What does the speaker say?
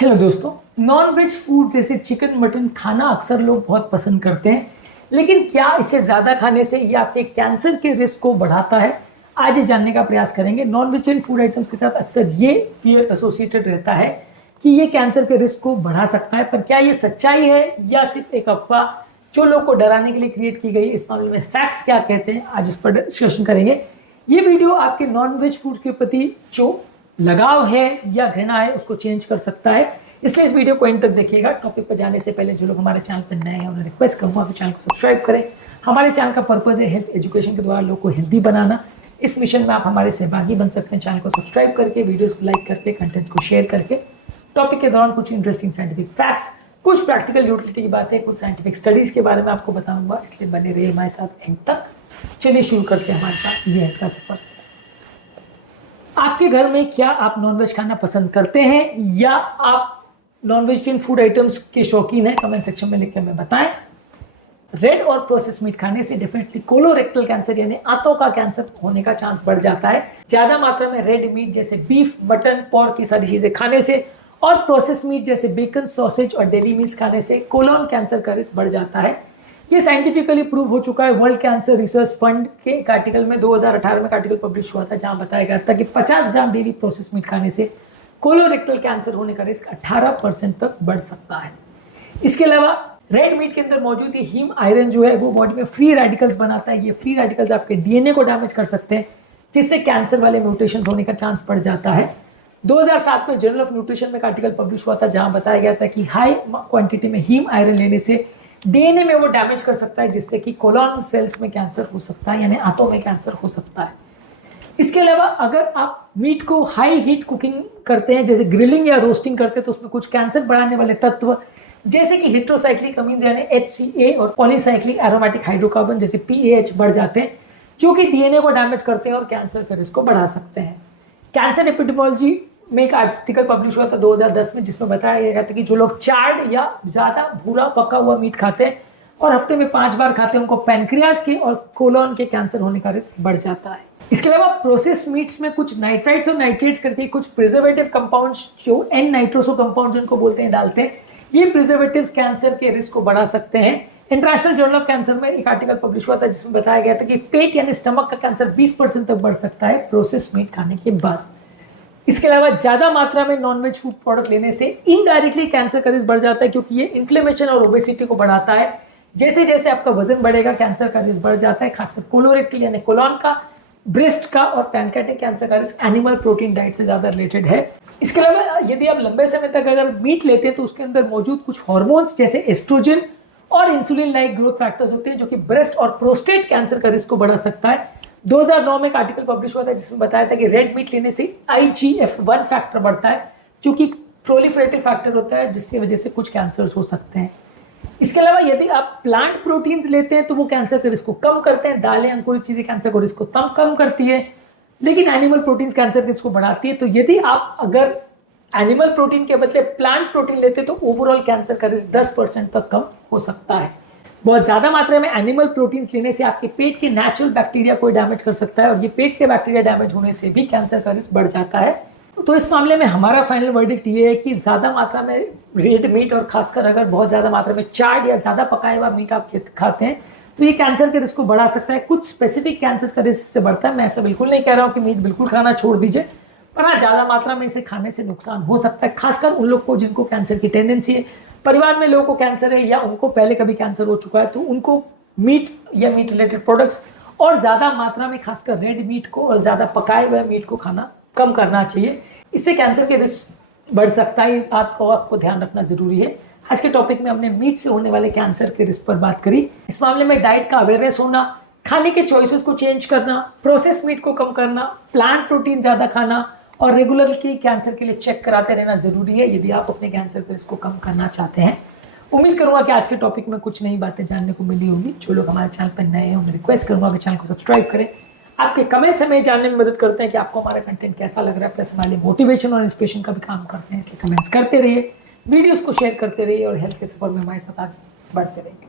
Hello दोस्तों, non veg food जैसे chicken mutton खाना अक्सर लोग बहुत पसंद करते हैं, लेकिन क्या इसे ज़्यादा खाने से ये आपके कैंसर के रिस्क को बढ़ाता है? आज ये जानने का प्रयास करेंगे। नॉन वेजिटेरियन फूड आइटम्स के साथ अक्सर ये फियर एसोसिएटेड रहता है कि ये कैंसर के रिस्क को बढ़ा सकता है, पर क्या ये सच्चाई है या सिर्फ एक अफवाह जो लोग को डराने के लिए क्रिएट की गई? इस मामले में फैक्ट्स क्या कहते हैं, आज इस पर डिस्कशन करेंगे। ये वीडियो आपके नॉन वेज फूड के प्रति जो लगाव है या घृणा है उसको चेंज कर सकता है, इसलिए इस वीडियो को एंड तक देखिएगा। टॉपिक पर जाने से पहले जो लोग हमारे चैनल पर नए हैं उन्हें रिक्वेस्ट करूंगा कि चैनल को सब्सक्राइब करें। हमारे चैनल का पर्पस है हेल्थ एजुकेशन के द्वारा लोग को हेल्दी बनाना। इस मिशन में आप हमारे सहभागी बन सकते हैं। चैनल को सब्सक्राइब करके, वीडियोस को लाइक करके, कंटेंट्स को शेयर करके। टॉपिक के दौरान कुछ इंटरेस्टिंग साइंटिफिक फैक्ट्स, कुछ प्रैक्टिकल यूटिलिटी की बातें, कुछ साइंटिफिक स्टडीज के बारे में आपको बताऊंगा, इसलिए बने रहिए हमारे साथ एंड तक। चलिए शुरू करते हैं हमारे साथ ये हेल्थ का सफर। आपके घर में क्या आप नॉनवेज खाना पसंद करते हैं या आप नॉन वेजिटेरियन फूड आइटम्स के शौकीन हैं? कमेंट सेक्शन में लिख के हमें बताएं। रेड और प्रोसेस मीट खाने से डेफिनेटली कोलोरेक्टल कैंसर यानी आंतों का कैंसर होने का चांस बढ़ जाता है। ज्यादा मात्रा में रेड मीट जैसे बीफ, मटन, पोर्क की सारी चीजें खाने से और प्रोसेस मीट जैसे बेकन, सॉसेज और डेली मीट्स खाने से कोलोन कैंसर का रिस्क बढ़ जाता है। ये साइंटिफिकली प्रूव हो चुका है। वर्ल्ड कैंसर रिसर्च फंड के एक आर्टिकल में 2018 में एक आर्टिकल पब्लिश हुआ था जहां बताया गया था कि 50 ग्राम डेली प्रोसेस मीट खाने से कोलोरेक्टल कैंसर होने का रिस्क 18% तक बढ़ सकता है। इसके अलावा रेड मीट के अंदर मौजूद ये हीम आयरन जो है वो बॉडी में फ्री रेडिकल्स बनाता है। ये फ्री रेडिकल्स आपके डीएनए को डैमेज कर सकते हैं, जिससे कैंसर वाले म्यूटेशन होने का चांस बढ़ जाता है। 2007 में जर्नल ऑफ न्यूट्रिशन में एक आर्टिकल पब्लिश हुआ था जहां बताया गया था कि हाई क्वांटिटी में हीम आयरन लेने से डीएनए में वो डैमेज कर सकता है, जिससे कि कोलोन सेल्स में कैंसर हो सकता है, यानी आंतों में कैंसर हो सकता है। इसके अलावा अगर आप मीट को हाई हीट कुकिंग करते हैं, जैसे ग्रिलिंग या रोस्टिंग करते हैं, तो उसमें कुछ कैंसर बढ़ाने वाले तत्व जैसे कि हेट्रोसाइक्लिक अमीन्स यानी HCA और पॉलीसाइक्लिक एरोमेटिक हाइड्रोकार्बन जैसे PAH बढ़ जाते हैं, जो कि डीएनए को डैमेज करते हैं और कैंसर के रिस्क को बढ़ा सकते हैं। कैंसर एपिडेमोलॉजी में एक आर्टिकल पब्लिश हुआ था 2010 में, जिसमें बताया गया था कि जो लोग चार्ड या ज्यादा भूरा पका हुआ मीट खाते हैं और हफ्ते में 5 बार खाते हैं, उनको पैनक्रियाज के और कोलोन के कैंसर होने का रिस्क बढ़ जाता है। इसके अलावा प्रोसेस मीट्स में कुछ नाइट्राइट्स और नाइट्रेट्स करके कुछ प्रिजर्वेटिव कंपाउंड्स जो एन नाइट्रोसो कंपाउंड्स जिनको बोलते हैं डालते हैं। ये प्रिजर्वेटिव्स कैंसर के रिस्क को बढ़ा सकते हैं। इंटरनेशनल जर्नल ऑफ कैंसर में एक आर्टिकल पब्लिश हुआ था जिसमें बताया गया था कि पेट यानी स्टमक का कैंसर 20% तक बढ़ सकता है प्रोसेस मीट खाने के बाद। इसके अलावा ज्यादा मात्रा में नॉनवेज फूड प्रोडक्ट लेने से इनडायरेक्टली कैंसर का रिस्क बढ़ जाता है, क्योंकि ये इन्फ्लेमेशन और ओबेसिटी को बढ़ाता है। जैसे जैसे आपका वजन बढ़ेगा कैंसर का रिस्क बढ़ जाता है, खासकर कोलोरेक्टल यानी कोलोन का, ब्रेस्ट का और पैनक्रियाटिक कैंसर का रिस्क एनिमल प्रोटीन डाइट से ज्यादा रिलेटेड है। इसके अलावा यदि आप लंबे समय तक अगर मीट लेते हैं तो उसके अंदर मौजूद कुछ हार्मोन्स जैसे एस्ट्रोजन और इंसुलिन लाइक ग्रोथ फैक्टर्स होते हैं, जो कि ब्रेस्ट और प्रोस्टेट कैंसर का रिस्क को बढ़ा सकता है। 2009 में एक आर्टिकल पब्लिश हुआ था जिसमें बताया था कि रेड मीट लेने से IGF-1 फैक्टर बढ़ता है, जो कि प्रोलिफरेटिव फैक्टर होता है, जिसकी वजह से कुछ कैंसर्स हो सकते हैं। इसके अलावा यदि आप प्लांट प्रोटीन्स लेते हैं तो वो कैंसर के रिस्क को कम करते हैं। दालें, अंकुरित चीजें कैंसर को रिस्क को कम करती है, लेकिन एनिमल प्रोटीन्स कैंसर के रिस्क को बढ़ाती है। तो यदि आप अगर एनिमल प्रोटीन के बदले प्लांट प्रोटीन लेते हैं तो ओवरऑल कैंसर का रिस्क 10% तक कम हो सकता है। बहुत ज्यादा मात्रा में एनिमल प्रोटीन्स लेने से आपके पेट के नेचुरल बैक्टीरिया को डैमेज कर सकता है, और ये पेट के बैक्टीरिया डैमेज होने से भी कैंसर का रिस्क बढ़ जाता है। तो इस मामले में हमारा फाइनल वर्डिक्ट ये है कि ज्यादा मात्रा में रेड मीट और खासकर अगर बहुत ज्यादा मात्रा में चार्ड या ज्यादा पकाया हुआ मीट आप खाते हैं तो ये कैंसर के रिस्क को बढ़ा सकता है। कुछ स्पेसिफिक कैंसर का रिस्क से बढ़ता है। मैं ऐसा बिल्कुल नहीं कह रहा हूँ कि मीट बिल्कुल खाना छोड़ दीजिए, पर हाँ ज्यादा मात्रा में इसे खाने से नुकसान हो सकता है, खासकर उन लोग को जिनको कैंसर की टेंडेंसी है, परिवार में लोगों को कैंसर है या उनको पहले कभी कैंसर हो चुका है, तो उनको मीट या मीट रिलेटेड प्रोडक्ट्स और ज्यादा मात्रा में खासकर रेड मीट को और ज्यादा पकाए हुए मीट को खाना कम करना चाहिए। इससे कैंसर के रिस्क बढ़ सकता है, बात को आपको ध्यान रखना जरूरी है। आज के टॉपिक में हमने मीट से होने वाले कैंसर के रिस्क पर बात करी। इस मामले में डाइट का अवेयरनेस होना, खाने के चॉइसेस को चेंज करना, प्रोसेस मीट को कम करना, प्लांट प्रोटीन ज्यादा खाना और रेगुलरली कैंसर के लिए चेक कराते रहना जरूरी है यदि आप अपने कैंसर के रिस्क को कम करना चाहते हैं। उम्मीद करूंगा कि आज के टॉपिक में कुछ नई बातें जानने को मिली होगी। जो लोग हमारे चैनल पर नए हैं उन्हें रिक्वेस्ट करूंगा कि चैनल को सब्सक्राइब करें। आपके कमेंट्स हमें जानने में मदद करते हैं कि आपको हमारा कंटेंट कैसा लग रहा है, प्लस हमारे मोटिवेशन और इंस्पिरेशन का भी काम करते हैं, इसलिए कमेंट्स करते रहिए, वीडियोस को शेयर करते रहिए और हेल्थ के सफर में हमारे साथ आगे बढ़ते रहिए।